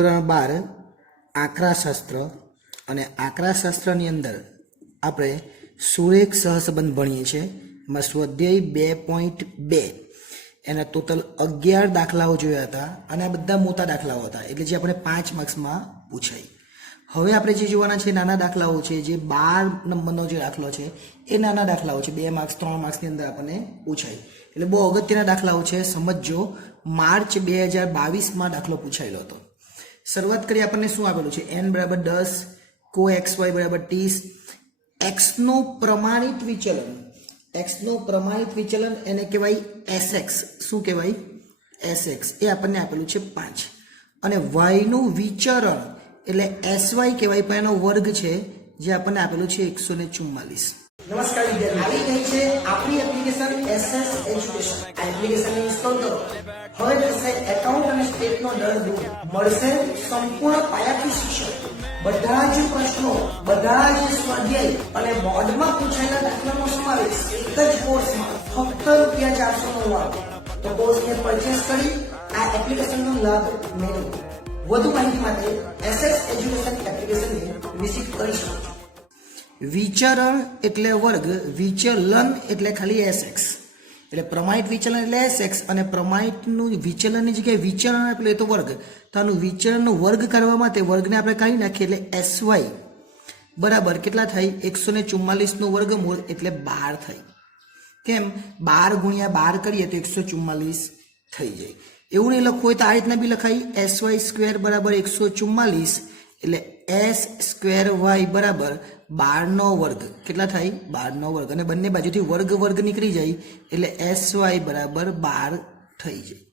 ધોરણ 12 આંકડાશાસ્ત્ર અને આંકડાશાસ્ત્રની અંદર આપણે સુરેખ સહસંબંધ ભણીએ છીએ. એમાં સ્વાધ્યાય 2.2 એના ટોટલ 11 દાખલાઓ જોયા હતા અને આ બધા મોટા દાખલાઓ હતા, એટલે જે આપણે 5 માર્ક્સમાં પૂછાય. હવે આપણે જે જોવાના છે નાના દાખલાઓ છે, જે 12 નંબરનો જે દાખલો છે એ નાના દાખલાઓ છે, 2 માર્ક્સ 3 માર્ક્સની અંદર આપણને પૂછાય. એટલે બહુ અગત્યના દાખલાઓ છે, સમજજો. માર્ચ 2022માં દાખલો પૂછાયેલો હતો. શરૂઆત કરી આપણને શું આપેલું છે? n બરાબર 10, કો xy બરાબર 30, xનું પ્રમાણિત વિચલન, xનું પ્રમાણિત વિચલન એને કહેવાય sx. શું કહેવાય? sx. એ આપણને આપેલું છે 5. અને y નું વિચરણ એટલે sy કહેવાય, પણ એનો વર્ગ છે જે આપણને આપેલું છે 144. નમસ્કાર વિદ્યાર્થી, આવી ગઈ છે આપણી એપ્લિકેશન SS એજ્યુકેશન. આ એપ્લિકેશન ઇન્સ્ટોલ કરો. હવે થશે એકાઉન્ટ અને સ્ટેટનો ડર દૂર. મળશે સંપૂર્ણ પાયાથી શિક્ષણ. બધા જ પ્રશ્નો, બધા જ સ્વાધ્યાય અને બોર્ડમાં પૂછાયેલા દાખલાનો સમાવેશ એક જ કોર્સમાં ફક્ત ₹499. તો કોર્સને પરચેસ કરી આ એપ્લિકેશનનો લાભ મેળવો. વધુ માહિતી માટે SS એજ્યુકેશન એપ્લિકેશનને વિઝિટ કરી શકો છો. વિચરણ એટલે વર્ગ, વિચલન એટલે ખાલી sx. એટલે પ્રમાણિત વિચલન એટલે sx અને પ્રમાણિતનું વિચલનની જગ્યાએ વિચરણ એટલે તો વર્ગ. તો આનું વિચરણનો વર્ગ કરવા માટે વર્ગને આપણે કાઢી નાખીએ એટલે sy બરાબર કેટલા થાય? 144 નું વર્ગમૂળ એટલે 12 થાય. કેમ? 12 ગુણ્યા 12 કરીએ તો 144 થઈ જાય. એવું નહીં લખવું હોય તો આ રીતના બી લખાય, sy સ્ક્વેર બરાબર 144 એટલે s સ્ક્વેર y બરાબર 12 નો વર્ગ. કેટલા થાય? 12 નો વર્ગ. અને બંને બાજુથી વર્ગ વર્ગ નીકળી જાય એટલે sy બરાબર 12 થઈ જાય.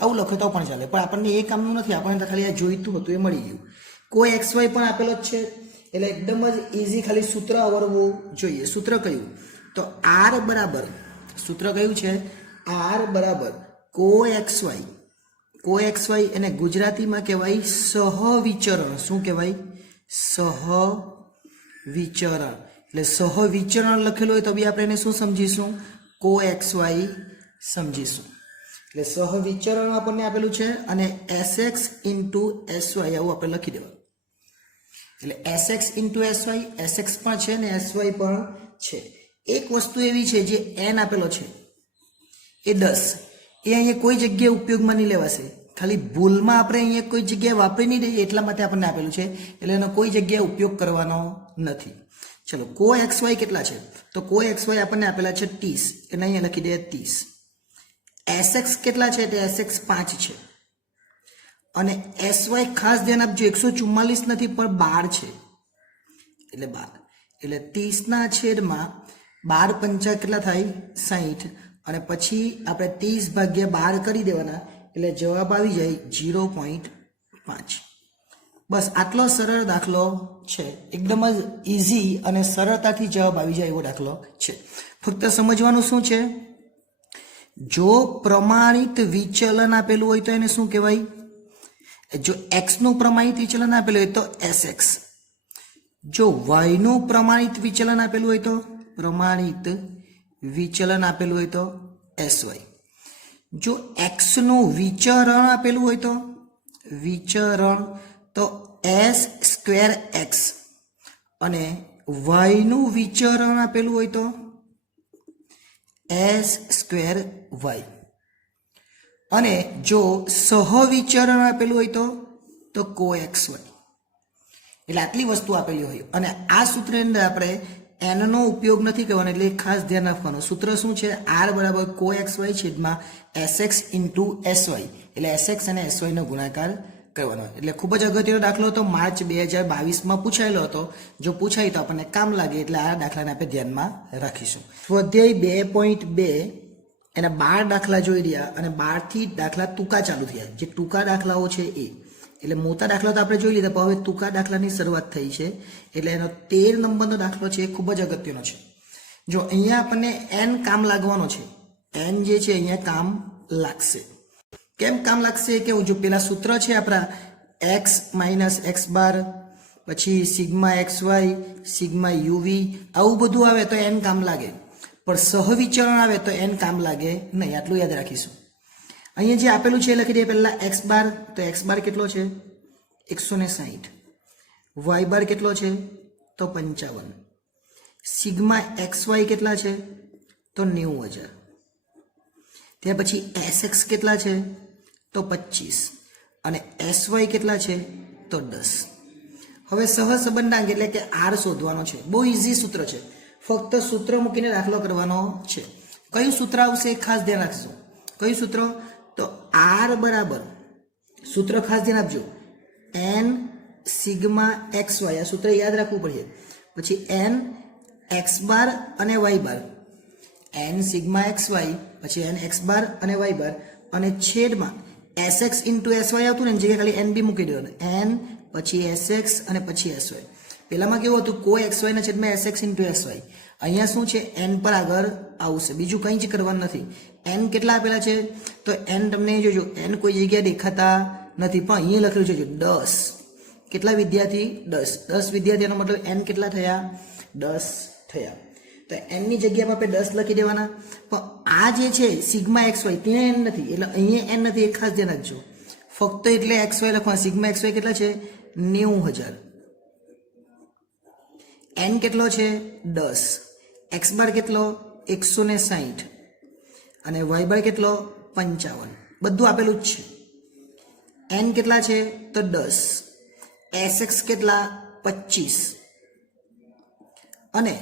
આવું લખો તો પણ ચાલે, પણ આપણને એ કામનું નથી, આપણને તો ખાલી આ જોઈતું હતું એ મળી ગયું. કોઈ xy પણ આપેલો જ છે એટલે એકદમ જ ઇઝી, ખાલી સૂત્ર આવડવું જોઈએ. સૂત્ર કયું? તો r બરાબર, સૂત્ર કયું છે? r બરાબર કો xy. કો xy એને ગુજરાતીમાં કહેવાય સહવિચરણ. શું કહેવાય? સહવિચરણ. એટલે સહવિચરણ લખેલું હોય તો બી આપણે એને શું સમજીશું? કો xy સમજીશું. એટલે સહવિચરણ આપણને આપેલું છે અને sx ઇન્ટુ sy આવું આપણે લખી દેવાનું. એટલે sx ઇન્ટુ sy, sx પણ છે ને sy પણ છે. એક વસ્તુ એવી છે જે n આપેલો છે એ 10, એ અહીંયા કોઈ જગ્યાએ ઉપયોગમાં નહીં લેવાશે. ખાલી ભૂલમાં આપણે અહીંયા કોઈ જગ્યાએ વાપરી નહીં દઈએ એટલા માટે આપણને આપેલું છે, એટલે એનો કોઈ જગ્યાએ ઉપયોગ કરવાનો નથી. ચલો, કો xy કેટલા છે? તો કો xy આપણને આપેલા છે 30, એને અહીંયા લખી દઈએ 30. sx કેટલા છે? તો sx 5 છે. અને sy ખાસ ધ્યાન આપજો, 144 નથી પણ 12 છે એટલે 12. એટલે 30 ના છેદમાં 12 પંચા કેટલા થાય? 60. અને પછી આપણે 30 ભાગ્યા 12 કરી દેવાના એટલે જવાબ આવી જાય 0.5. બસ આટલો સરળ દાખલો છે, એકદમ જ ઇઝી અને સરળતાથી જવાબ આવી જાય એવો દાખલો છે. ફક્ત સમજવાનું શું છે? જો પ્રમાણિત વિચલન આપેલું હોય તો એને શું કહેવાય? જો x નું પ્રમાણિત વિચલન આપેલું હોય તો sx. જો y નું પ્રમાણિત વિચલન આપેલું હોય તો પ્રમાણિત વિચલન આપેલું હોય તો sy. જો x નું વિચરણ આપેલું હોય તો વિચરણ તો s સ્ક્વેર x. અને y નું વિચરણ આપેલું હોય તો s સ્ક્વેર y. અને જો સહવિચરણ આપેલું હોય તો કો xy. એટલે આટલી વસ્તુ આપેલી હોય અને આ સૂત્રની અંદર આપણે n નો ઉપયોગ નથી કરવાનો, એટલે ખાસ ધ્યાન રાખવાનું. સૂત્ર શું છે? r બરાબર કો xy છેદમાં sx ઇન્ટુ sy. એટલે sx અને sy નો ગુણાકાર કરવાનો. એટલે ખૂબ જ અગત્યનો દાખલો હતો, માર્ચ 2022માં પૂછાયેલો હતો. જો પૂછાય તો આપણને કામ લાગે, એટલે આ દાખલાને આપણે ધ્યાનમાં રાખીશું. સ્વાધ્યાય 2.2 એના 12 દાખલા જોઈ રહ્યા અને 12 થી દાખલા ટૂંકા ચાલુ થયા. જે ટૂંકા દાખલાઓ છે એ, એટલે મોટા દાખલા તો આપણે જોઈ લીધા, પણ હવે ટૂંકા દાખલાની શરૂઆત થઈ છે. એટલે એનો 13 નંબરનો દાખલો છે એ ખૂબ જ અગત્યનો છે. જો અહીંયા આપણને n કામ લાગવાનો છે, n જે છે અહીંયા કામ લાગશે. કેમ કામ લાગશે? કે જો પેલા સૂત્ર છે આપણા x માઇનસ x બાર, પછી સિગ્મા xy, સિગ્મા uv, આવું બધું આવે તો n કામ લાગે. પણ સહવિચરણ આવે તો n કામ લાગે નહીં. આટલું યાદ રાખીશું. અહીંયા જે આપેલું છે એ લખી દઈએ પહેલા x બાર. તો x બાર કેટલો છે? 160, વાય બાર કેટલો છે તો 55, સિગ્મા એક્સ વાય કેટલા છે તો 90,000, ત્યાર પછી એસએક્સ કેટલા છે તો 25 અને એસવાય કેટલા છે તો 10. હવે સહસંબંધાંક એટલે કે આર શોધવાનો છે. બહુ ઇઝી સૂત્ર છે, ફક્ત સૂત્ર મૂકીને દાખલો કરવાનો છે. કયું સૂત્ર આવશે ખાસ ધ્યાન રાખજો. કયું સૂત્ર તો આર બરાબર, સૂત્ર ખાસ ધ્યાન આપજો, એન સિગ્મા એક્સ વાય. આ સૂત્ર યાદ રાખવું પડશે. પછી એન એક્સ બાર અને y bar, n sigma x y, પછી એન એક્સ બાર અને વાય બાર, અને છેદમાં s x into s y આવતું ને એની જગ્યાએ ખાલી એન બી મૂકી દેવાનું. એન પછી એસ એક્સ અને પછી એસ વાય. પેલામાં કેવું હતું કો એક્સ વાયના છેદમાં s x into s y. અહીંયા શું છે એન પર આગળ આવશે, બીજું કંઈ જ કરવાનું નથી. એન કેટલા આપેલા છે તો એન તમને જોજો, એન કોઈ જગ્યાએ દેખાતા નથી પણ અહીંયા લખેલું છે 10. કેટલા વિદ્યાર્થી 10. 10 વિદ્યાર્થીઓનો મતલબ એન કેટલા થયા 10 થયા. તો એનની જગ્યામાં આપણે 10 લખી દેવાના. પણ આ જે છે સિગ્મા એક્સ વાય ત્યાં એન નથી, એટલે અહીંયા એન નથી, એ ખાસ ધ્યાન રાખજો. ફક્ત એટલે એક્સ વાય લખવાના. સિગ્મા એક્સ વાય કેટલા છે 90,000, એન કેટલો છે 10, એક્સ બાર કેટલો 160 અને વાય બાર કેટલો 55. બધું આપેલું જ છે. એન કેટલા છે તો 10, એસ એક્સ કેટલા 25 અને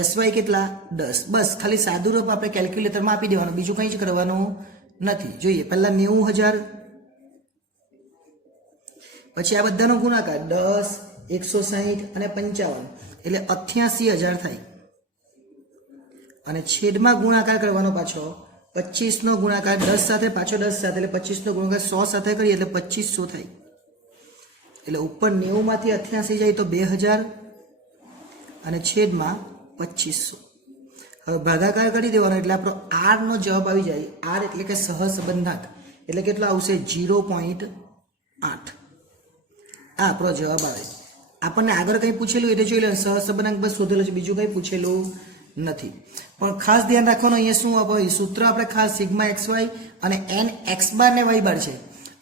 એસવાય કેટલા 10. બસ ખાલી સાદું રૂપ આપણે કેલ્ક્યુલેટરમાં આપી દેવાનું, બીજું કંઈ જ કરવાનું નથી. જોઈએ પહેલા 90,000, પછી આ બધાનો ગુણાકાર 10, 160 અને 55 એટલે 88,000 થાય. અને છેદમાં ગુણાકાર કરવાનો પાછો 25 નો ગુણાકાર 10 સાથે, પાછો 10 સાથે, એટલે 25 નો ગુણાકાર 100 સાથે કરીએ એટલે 2500 થાય. એટલે ઉપર 90 માંથી 88 જાય તો 2000 અને છેદમાં 2500. હવે ભાગાકાર કરી દેવાનો એટલે આપણો આર નો જવાબ આવી જાય. આર એટલે કે સહસંબંધાંક એટલે કેટલો આવશે 0.8. આ આપણો જવાબ આવે. આપણને આગળ કંઈ પૂછેલું એટલે જોઈ લો, સહસંબંધાંક બસ શોધેલો છે, બીજું કંઈ પૂછેલું નથી. પણ ખાસ ધ્યાન રાખવાનું અહીંયા શું આપે સૂત્ર આપણે ખાસ સિગ્મા એક્સ વાય અને એન એક્સ બાર ને વાય બાર છે,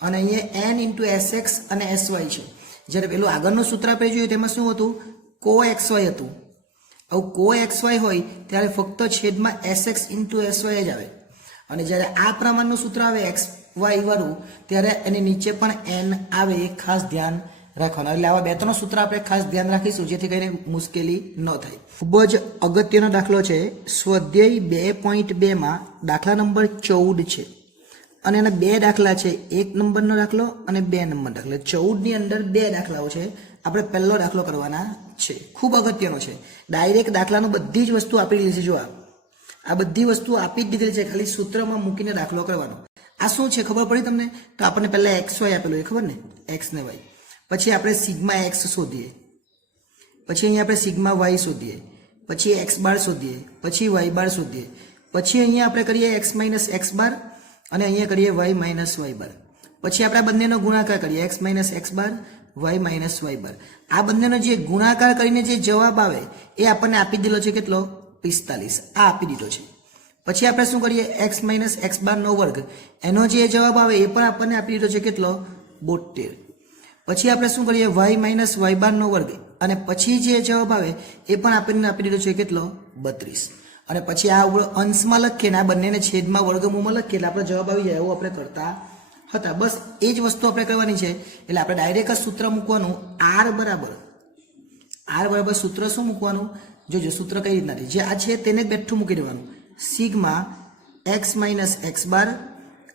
અને અહીંયા એન ઇન્ટુ એસ એક્સ અને એસ વાય છે. જ્યારે પેલું આગળનું સૂત્ર આપણે જોયું તેમાં શું હતું કો એક્સ વાય હતું. આવું કો એક્સ વાય હોય ત્યારે ફક્ત છેદમાં s x into s y જ આવે, અને જ્યારે આ પ્રમાણનું સૂત્ર આવે એક્સ વાય વાળું ત્યારે એની નીચે પણ એન આવે. એ ખાસ ધ્યાન રાખવાનું. એટલે આવા 2-3 સૂત્ર આપણે ખાસ ધ્યાન રાખીશું જેથી કરીને મુશ્કેલી ન થાય. ખૂબ જ અગત્યનો દાખલો છે સ્વાધ્યાય 2.2 માં દાખલા નંબર 14 છે, અને એના 2 દાખલા છે, 1 નંબરનો દાખલો અને 2 નંબર દાખલો. 14 ની અંદર 2 દાખલાઓ છે, આપણે પહેલો દાખલો કરવાના છે. ખૂબ અગત્યનો છે. ડાયરેક્ટ દાખલાનું બધી જ વસ્તુ આપી દીધી છે. જો આ બધી વસ્તુ આપી જ દીધેલી છે, ખાલી સૂત્રમાં મૂકીને દાખલો કરવાનો. આ શું છે ખબર પડી તમને? તો આપણને પહેલા એક્સ વાય આપેલું એ ખબર ને, એક્સ ને વાય. પછી આપણે સિગ્મા એક્સ શોધીએ, પછી અહીંયા આપણે સિગ્મા વાય શોધીએ, પછી એક્સ બાર શોધીએ, પછી વાય બાર શોધીએ, પછી અહીંયા આપણે કરીએ એક્સ માઇનસ એક્સ બાર અને અહીંયા કરીએ વાય માઇનસ વાય બાર. પછી આપણે આ બંનેનો ગુણાકાર કરીએ x minus x bar, Y minus Y બાર. આ બંનેનો જે ગુણાકાર કરીને જે જવાબ આવે એ આપણને આપી દીધો છે કેટલો 45. આ આપી દીધો છે. પછી આપણે શું કરીએ એક્સ માઇનસ એક્સ બાર નો વર્ગ, એનો જે જવાબ આવે એ પણ આપણને આપી દીધો છે કેટલો 72. પછી આપણે શું કરીએ વાય માઇનસ વાય બાર નો વર્ગ, અને પછી જે જવાબ આવે એ પણ આપણને આપી દીધો છે કેટલો 32. અને પછી આ અંશમાં લખીએ ને આ બંનેને છેદમાં વર્ગમૂળમાં લખીએ એટલે આપણો જવાબ આવી જાય. એવું આપણે કરતા હતા. બસ એ જ વસ્તુ આપણે કરવાની છે. એટલે આપણે ડાયરેક્ટ જ સૂત્ર મૂકવાનું આર બરાબર સૂત્ર શું મૂકવાનું જોજો. સૂત્ર કઈ રીતના જે આ છે તેને જ બેઠું મૂકી દેવાનું. Sigma x minus x bar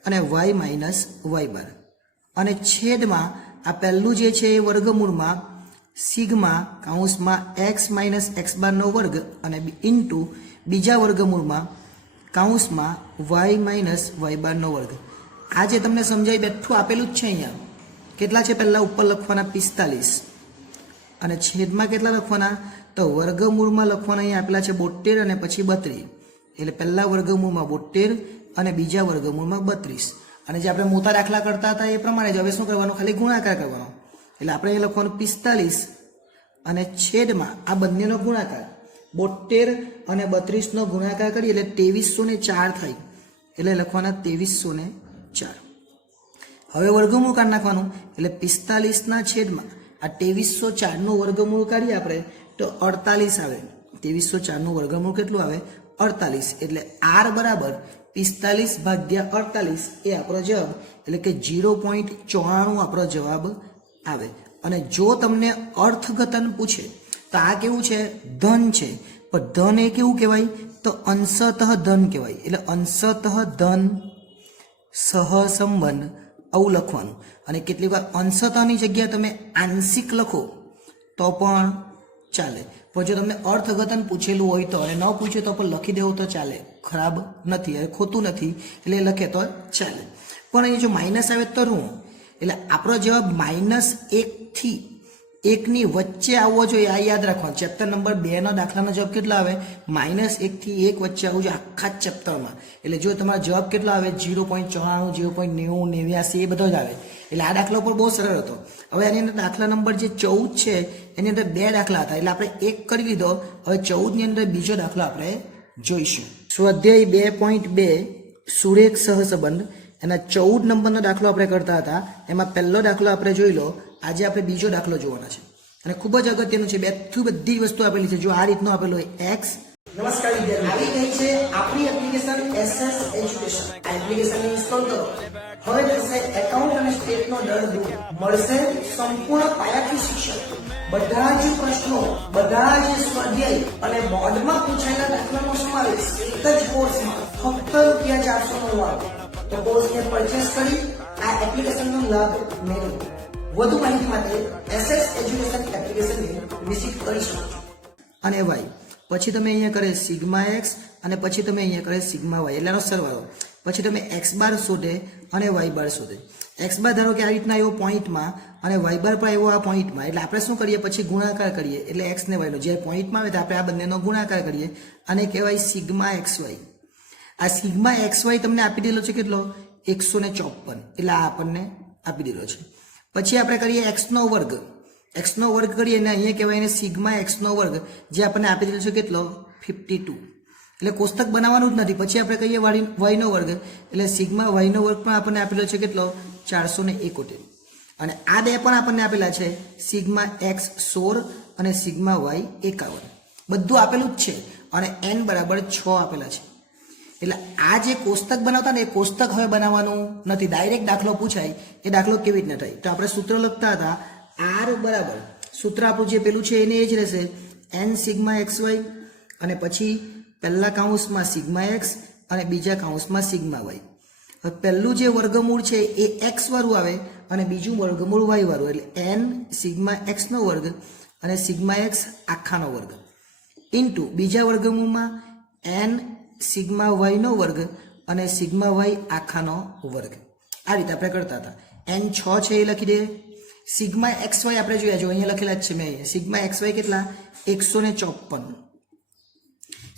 અને વાય માઇનસ વાય બાર, અને છેદમાં આ પહેલું જે છે એ વર્ગમૂળમાં સિગ્મા કૌંસમાં એક્સ માઇનસ એક્સ બાર નો વર્ગ અને ઇન્ટુ બીજા વર્ગમૂળમાં કૌંસમાં વાય માઇનસ વાય બાર નો વર્ગ. આ જે તમને સમજાય બેઠું આપેલું જ છે. અહીંયા કેટલા છે પહેલા ઉપર લખવાના 45 અને છેદમાં કેટલા લખવાના તો વર્ગમૂળમાં લખવાના અહીંયા આપેલા છે 72 અને પછી 32. એટલે પહેલા વર્ગમૂળમાં 72 અને બીજા વર્ગમૂળમાં 32. અને જે આપણે મોટા દાખલા કરતા હતા એ પ્રમાણે જ હવે શું કરવાનું ખાલી ગુણાકાર કરવાનો. એટલે આપણે એ લખવાનું 45 અને છેદમાં આ બંનેનો ગુણાકાર 72 અને 32 નો ગુણાકાર કરીએ એટલે 2304 થાય. એટલે લખવાના 2304. હવે વર્ગમૂળ કાઢી નાખવાનું એટલે 45 છેદમાં આ 2304 વર્ગમૂળ કાઢીએ આપણે તો 48 આવે. 2304 વર્ગમૂળ કેટલું આવે? 48. એટલે r બરાબર 45 ભાગ્યા 48 એ આપણો જવાબ, એટલે કે 0.94 આપણો જવાબ આવે. અને જો તમને અર્થઘટન પૂછે તો આ કેવું છે? ધન છે. પણ ધન એ કેવું કહેવાય? તો અંશતઃ ધન કહેવાય. એટલે અંશતઃ ધન સહસંબંધ આવું લખવાનું. અને કેટલીક વાર અંશતઃની જગ્યાએ તમે આંશિક લખો તો પણ ચાલે. પણ જો તમને અર્થઘટન પૂછેલું હોય તો, અને ન પૂછે તો પણ લખી દેવું તો ચાલે, ખરાબ નથી, ખોટું નથી, એટલે લખે તો ચાલે. પણ અહીં જો માઇનસ આવે તો ઋણ, એટલે આપણો જવાબ -1 થી 1 ની વચ્ચે આવવો જોઈએ. આ યાદ રાખવાનું. ચેપ્ટર નંબર 2 નો દાખલાનો જવાબ કેટલો આવે? -1 થી 1 વચ્ચે આવવું જોઈએ આખા જ ચેપ્ટરમાં. એટલે જો તમારો જવાબ કેટલો આવે? 0.94, 0.90, 89 એ બધો જ આવે. એટલે આ દાખલો પર બહુ સરળ હતો. હવે એની અંદર દાખલા નંબર જે 14 છે એની અંદર 2 દાખલા હતા, એટલે આપણે 1 કરી લીધો. હવે 14 ની અંદર બીજો દાખલો આપણે જોઈશું. સ્વાધ્યાય 2.2 સુરેખ સહસંબંધ, એના 14 નંબરનો દાખલો આપણે કરતા હતા. એમાં પહેલો દાખલો આપણે જોઈ લો. આજે આપણે બીજો દાખલો જોવાના છે અને ખૂબ જ અગત્યનું છે. બધી જ વસ્તુ આપેલી છે. જો આ રીતનો આપેલો હોય x. નમસ્કાર વિદ્યાર્થીઓ, આવી ગઈ છે આપણી એપ્લિકેશન SS એજ્યુકેશન. આ એપ્લિકેશન ઇન્સ્ટોલ કરો. હવે થશે એકાઉન્ટ અને સ્ટેટનો દર દૂર. મળશે સંપૂર્ણ પાયાથી શિક્ષણ. બધા જ પ્રશ્નો, બધા જ સ્વાધ્યાય અને બોર્ડમાં પૂછાયેલા દાખલાનો સમાવેશ એક જ કોર્સમાં ફક્ત ₹499. તો કોર્સને પરચેસ કરી આ એપ્લિકેશનનો લાભ મેળવો. વધુ માહિતી માટે SS એજ્યુકેશન એપ્લિકેશનને વિઝિટ કરી શકો છો. અને y પછી તમે અહીંયા કરે સિગ્મા x અને પછી તમે અહીંયા કરે સિગ્મા y, એટલેનો સરવાળો. પછી તમે x બાર શોધે અને y બાર શોધે. x બાર ધારો કે આ રીતના આવ્યો પોઈન્ટમાં અને y બાર પણ આવ્યો આ પોઈન્ટમાં. એટલે આપણે શું કરીએ? પછી ગુણાકાર કરીએ. એટલે x ને y નો જે પોઈન્ટમાં આવે તો આપણે આ બંનેનો ગુણાકાર કરીએ. અને કહેવાય સિગ્મા xy. આ સિગ્મા xy તમને આપી દીધો છે કેટલો? 154. એટલે આ આપણને આપી દીધો છે. પછી આપણે કરીએ x નો વર્ગ. x નો વર્ગ કરીએ અને અહીંયા કહેવાય એને સિગ્મા x નો વર્ગ, જે આપણને આપી દીધો છે કેટલો? 52. એટલે કોષ્ટક બનાવવાનું જ નથી. પછી આપણે કહીએ y નો વર્ગ, એટલે સિગ્મા y નો વર્ગ પણ આપણને આપેલો છે કેટલો? 471. અને આ બે પણ આપણને આપેલા છે સિગ્મા x 16 અને સિગ્મા y 51. બધું આપેલું જ છે અને n બરાબર 6 આપેલા છે. એટલે આ જે કોષ્ટક બનાવતા ને એ કોષ્ટક હવે બનાવવાનું નથી. ડાયરેક્ટ દાખલો પૂછાય એ દાખલો કેવી રીતના થાય? તો આપણે સૂત્ર લખતા હતા r બરાબર, સૂત્ર આપણું જે પેલું છે એને એ જ રહેશે, n સિગ્મા xy અને પછી પહેલા કાઉન્સમાં સિગ્મા x અને બીજા કાઉન્સમાં સિગ્મા y. હવે પહેલું જે વર્ગમૂળ છે એ x વાળું આવે અને બીજું વર્ગમૂળ y વાળું, એટલે n સિગ્મા x નો વર્ગ અને સિગ્મા x આખાનો વર્ગ ઇન્ટુ બીજા વર્ગમૂળમાં n સિગ્મા y નો વર્ગ અને સિગ્મા y આખાનો વર્ગ. આ રીતે આપણે કરતા હતા. n 6 છે એ લખી દે. સિગ્મા xy આપણે જોયા, જો અહીંયા લખેલા જ છે મેં. અહીંયા સિગ્મા xy કેટલા? 154.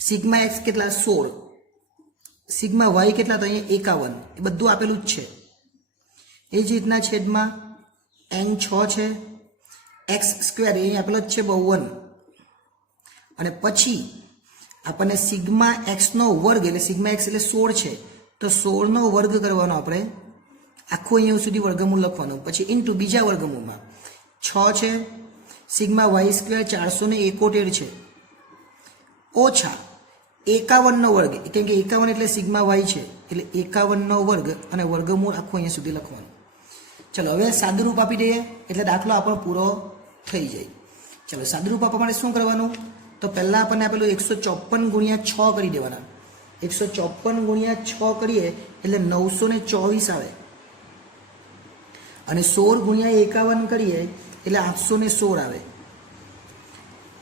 સિગ્મા x કેટલા? 16. સિગ્મા y કેટલા? તો અહીંયા 51. એ બધું આપેલું જ છે. એ જ રીતના છેદમાં n 6 છે, x સ્ક્વેર અહીંયા આપેલો જ છે 52. અને પછી આપણને સિગ્મા x નો વર્ગ, એટલે સિગ્મા x એટલે 16 છે, તો 16 નો વર્ગ કરવાનો આપણે, આખું અહીંયા સુધી વર્ગમૂળ લખવાનું. પછી ઇન્ટુ બીજા વર્ગમૂળમાં 6 છે, સિગ્મા y સ્ક્વેર 471 છે, ઓછા 51 નો વર્ગ, કેમ કે 51 એટલે સિગ્મા y છે, એટલે 51 નો વર્ગ અને વર્ગમૂળ આખું અહીંયા સુધી લખવાનું. ચલો હવે સાદુરૂપ આપી દઈએ એટલે દાખલો આપણો પૂરો થઈ જાય. ચલો સાદુરૂપ આપવા માટે શું કરવાનું? તો પહેલાં આપણને આપેલું 154 ગુણ્યા 6 કરી દેવાના. 154 ગુણ્યા 6 કરીએ એટલે 924 આવે. અને 16 ગુણ્યા 51 કરીએ એટલે 816 આવે.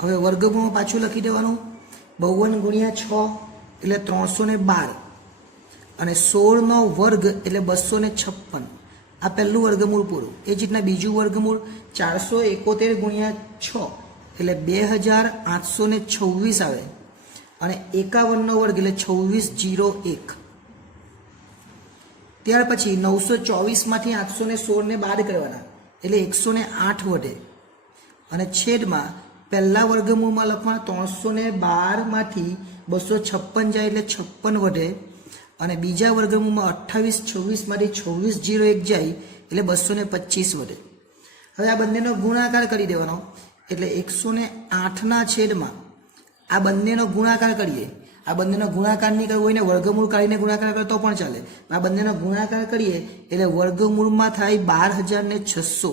હવે વર્ગમૂળ પાછું લખી દેવાનું. 52 ગુણ્યા 6 એટલે 312 અને 16 નો વર્ગ એટલે 256. આ પહેલું વર્ગમૂળ પૂરું. એ જ રીતના બીજું વર્ગમૂળ 471 ગુણ્યા 6 એટલે 2826 આવે. અને 51 નો વર્ગ એટલે 2601. ત્યાર પછી 924 માંથી 816 ને બાદ કરવાના એટલે 108 વધે. અને છેદમાં પહેલા વર્ગમૂળમાં લખવાના 312 માંથી 256 જાય એટલે 56 વધે. અને બીજા વર્ગમૂળમાં 2826 માંથી 2601 જાય એટલે 225 વધે. હવે આ બંનેનો ગુણાકાર કરી દેવાનો એટલે 108ના છેદમાં આ બંનેનો ગુણાકાર કરીએ. આ બંનેનો ગુણાકાર નહીં કરવો હોય ને વર્ગમૂળ કાઢીને ગુણાકાર કરે તો પણ ચાલે. આ બંનેનો ગુણાકાર કરીએ એટલે વર્ગમૂળમાં થાય 12600.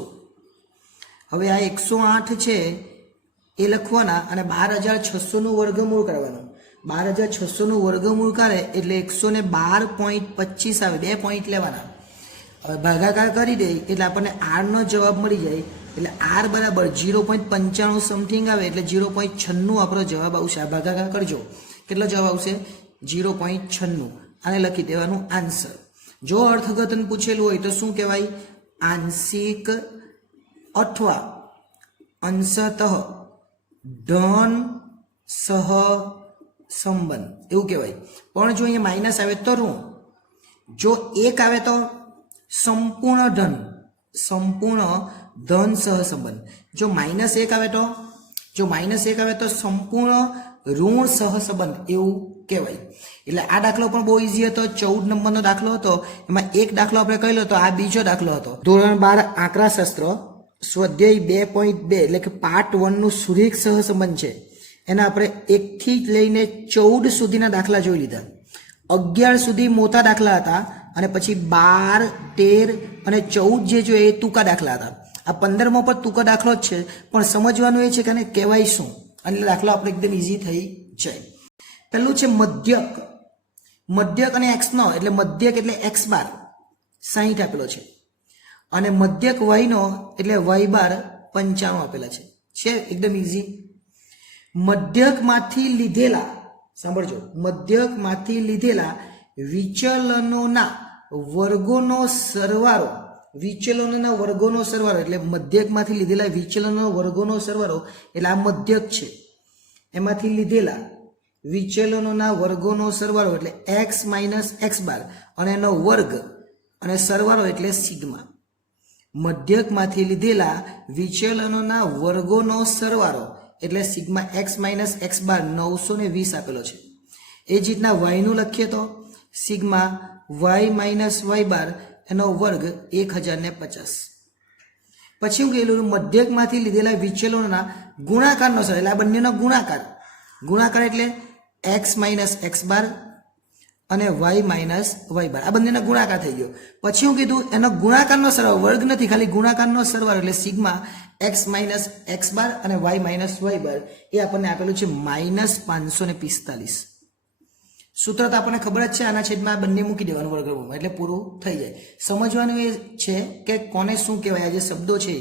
હવે આ 108 છે એ લખવાના અને 12600નું વર્ગમૂળ કરવાનું. 12600નું વર્ગમૂળ કરે એટલે 112.25 આવે. 2 પોઈન્ટ લેવાના. હવે ભાગાકાર કરી દે એટલે આપણને આરનો જવાબ મળી જાય. એટલે આર બરાબર 0.95 સમથિંગ આવે એટલે 0.96 આપણો જવાબ આવશે. આ ભાગાકાર કરજો કેટલો જવાબ આવશે 0.96. આને લખી દેવાનું આન્સર. જો અર્થઘટન પૂછેલું હોય તો શું કહેવાય? આંશિક અથવા અંશતઃ ધન સહ સંબંધ એવું કહેવાય. પણ જો અહીંયા માઇનસ આવે તો ઋણ, જો 1 આવે તો સંપૂર્ણ ધન સહસંબંધ. જો -1 આવે તો સંપૂર્ણ ઋણ સહસંબંધ એવું કહેવાય. એટલે આ દાખલો પણ બહુ ઈઝી હતો. 14 નંબરનો દાખલો હતો. એમાં એક દાખલો આપણે કહેલો હતો, આ બીજો દાખલો હતો. ધોરણ 12 આંકડાશાસ્ત્ર સ્વાધ્યાય 2.2 એટલે કે પાર્ટ 1 નું સુરેખ સહસંબંધ છે. એના આપણે 1 થી લઈને 14 સુધીના દાખલા જોઈ લીધા. 11 સુધી મોટા દાખલા હતા અને પછી 12, 13 અને 14 જે જોઈએ એ ટૂંકા દાખલા હતા. આ 15મો પર ટૂંકો દાખલો જ છે, પણ સમજવાનું એ છે કે આને કહેવાય શું, અને દાખલો આપણે એકદમ ઈઝી થઈ જાય. પહેલું છે મધ્યક અને x નો, એટલે મધ્યક એટલે x બાર 60 આપેલો છે અને મધ્યક y નો એટલે y બાર 95 આપેલા છે એકદમ ઈઝી. મધ્યકમાંથી લીધેલા, સાંભળજો, મધ્યકમાંથી લીધેલા વિચલનોના વર્ગોનો સરવાળો, વિચલનોના વર્ગોનો સરવાળો એટલે મધ્યકમાંથી લીધેલા વિચલનોના વર્ગોનો સરવાળો એટલે આ મધ્યક છે. એમાંથી લીધેલા વિચલનોના વર્ગોનો સરવાળો એટલે x માઇનસ x બાર અને એનો વર્ગ અને સરવાળો એટલે સિગ્મા. મધ્યકમાંથી લીધેલા વિચલનોના વર્ગોનો સરવાળો એટલે સિગ્મા x માઇનસ x બાર 920 આપેલો છે. એ જ રીતના y નું લખીએ તો સિગ્મા y માઇનસ y બાર એનો વર્ગ 1050. પછી હું કહેલું મધ્યકમાંથી લીધેલા વિચલનોના ગુણાકારનો સરવાળો એટલે આ બંનેનો ગુણાકાર એટલે x માઇનસ x બાર અને y માઇનસ y બાર, આ બંનેનો ગુણાકાર થઈ ગયો. પછી હું કીધું એનો ગુણાકારનો સરવાળો, વર્ગ નથી, ખાલી ગુણાકારનો સરવાળો એટલે સિગ્મા x માઇનસ x બાર અને y માઇનસ y બાર એ આપણને આપેલું છે -545. સૂત્ર તો આપણને ખબર જ છે, આના છેદમાં બંને મૂકી દેવાનું વર્ગમૂળમાં એટલે પૂરું થઈ જાય. સમજવાનું એ છે કે કોને શું કહેવાય, આ જે શબ્દો છે.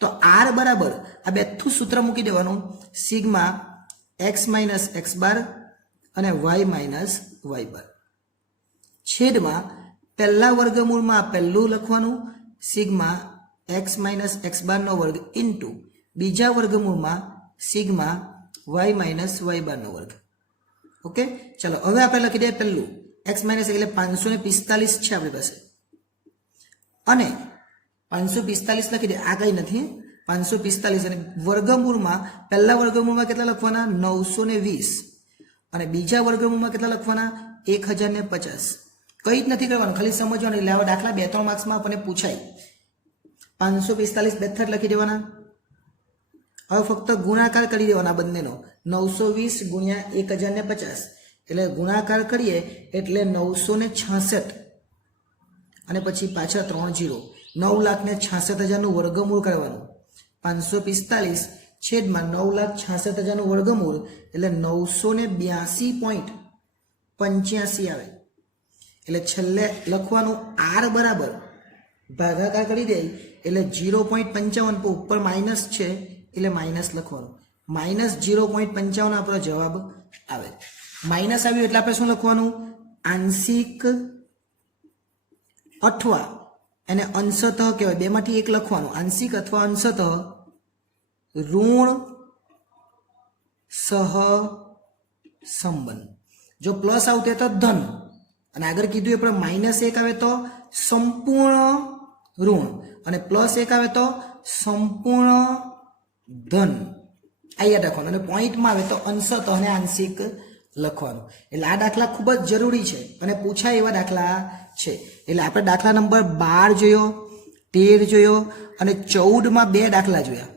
તો r બરાબર આ બેઠું સૂત્ર મૂકી દેવાનું સિગ્મા x માઇનસ x બાર અને y માઇનસ y બાર છેદમાં પહેલા વર્ગમૂળમાં પહેલું લખવાનું સિગ્મા x માઇનસ x બારનો વર્ગ ઇન્ટુ બીજા વર્ગમૂળમાં સિગ્મા y માઇનસ y બારનો વર્ગ. ઓકે, ચલો હવે આપણે લખી દઈએ પહેલું x માઇનસ એટલે 545 છે આપણી પાસે અને 545 લખી દે, આ કંઈ નથી 545 અને વર્ગમૂળમાં પહેલા વર્ગમૂળમાં કેટલા લખવાના 920 અને બીજા વર્ગમૂળમાં કેટલા લખવાના 1050. કંઈ જ નથી કરવાનું, ખાલી સમજવાનું. એટલે આવા દાખલા 2-3 માર્ક્સમાં આપણને પૂછાય. 545 બેથર લખી દેવાના. હવે ફક્ત ગુણાકાર કરી દેવાના બંનેનો 920 ગુણ્યા 1050 એટલે ગુણાકાર કરીએ એટલે 966 અને પછી પાછા 3 0 9,66,000નું વર્ગમૂળ કરવાનું. 545 છેદમાં 9,66,000નું વર્ગમૂળ એટલે 982.85 આવે. એટલે છેલ્લે લખવાનું r બરાબર ભાગાકાર કરી દે એટલે 0.55 ઉપર માઇનસ છે એટલે માઇનસ લખવાનું. -0.55 આપણો જવાબ આવે. માઇનસ આવ્યું એટલે આપણે શું લખવાનું? આંશિક અથવા એને અંશતઃ કહેવાય, બેમાંથી એક લખવાનું. આંશિક અથવા અંશતઃ ઋણ સહસંબંધ. જો પ્લસ આવતે તો ધન, અને આગળ કીધું એ પ્રમાણે -1 આવે તો સંપૂર્ણ ઋણ અને +1 આવે તો સંપૂર્ણ ધન. આ યાદ રાખવાનું. અને પોઈન્ટમાં આવે તો અંશતઃ અને આંશિક લખવાનું. એટલે આ દાખલા ખૂબ જ જરૂરી છે અને પૂછાય એવા દાખલા છે. એટલે આપણે દાખલા નંબર 12 જોયો, 13 જોયો અને 14માં 2 દાખલા જોયા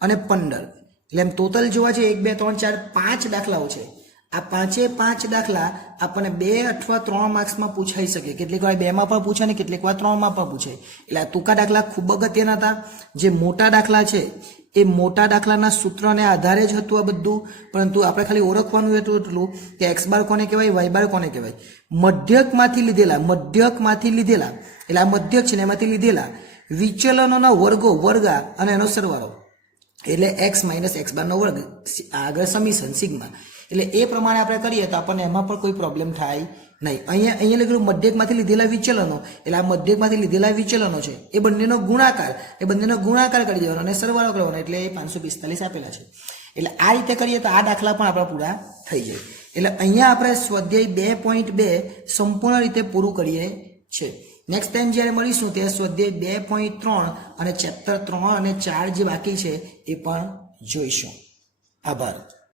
અને 15 એટલે એમ ટોટલ જોવા છે 1 2 3 4 5 દાખલાઓ છે. આ 5 દાખલા આપણને 2 અથવા 3 માર્ક્સમાં પૂછાઈ શકે. કેટલીક વાર 2 માં પણ પૂછાય ને કેટલીક વાર 3 માં પણ પૂછાય. એટલે આ ટૂંકા દાખલા ખૂબ અગત્યના હતા. જે મોટા દાખલા છે એ મોટા દાખલાના સૂત્રને આધારે જ હતું આ બધું, પરંતુ આપણે ખાલી ઓળખવાનું હતું એટલું કે એક્સ બાર કોને કહેવાય, વાય બાર કોને કહેવાય. મધ્યકમાંથી લીધેલા એટલે આ મધ્યક છે ને એમાંથી લીધેલા વિચલનોના વર્ગા અને એનો સરવાળો એટલે x માઇનસ x બારનો વર્ગ, આગળ સમીશન સિગ્મા. એટલે એ પ્રમાણે આપણે કરીએ તો આપણને એમાં પણ કોઈ પ્રોબ્લેમ થાય નહીં. અહીંયા લખેલું મધ્યકમાંથી લીધેલા વિચલનો, એટલે આ મધ્યકમાંથી લીધેલા વિચલનો છે એ બંનેનો ગુણાકાર કરી દેવાનો અને સરવાળો કરવાનો, એટલે એ 545 આપેલા છે. એટલે આ રીતે કરીએ તો આ દાખલા પણ આપણા પૂરા થઈ જાય. એટલે અહીંયા આપણે સ્વાધ્યાય 2.2 સંપૂર્ણ રીતે પૂરું કરીએ છીએ. નેક્સ્ટ ટાઈમ જ્યારે મળીશું ત્યારે સ્વાધ્યાય 2.3 અને ચેપ્ટર 3 અને 4 જે બાકી છે એ પણ જોઈશું. આભાર.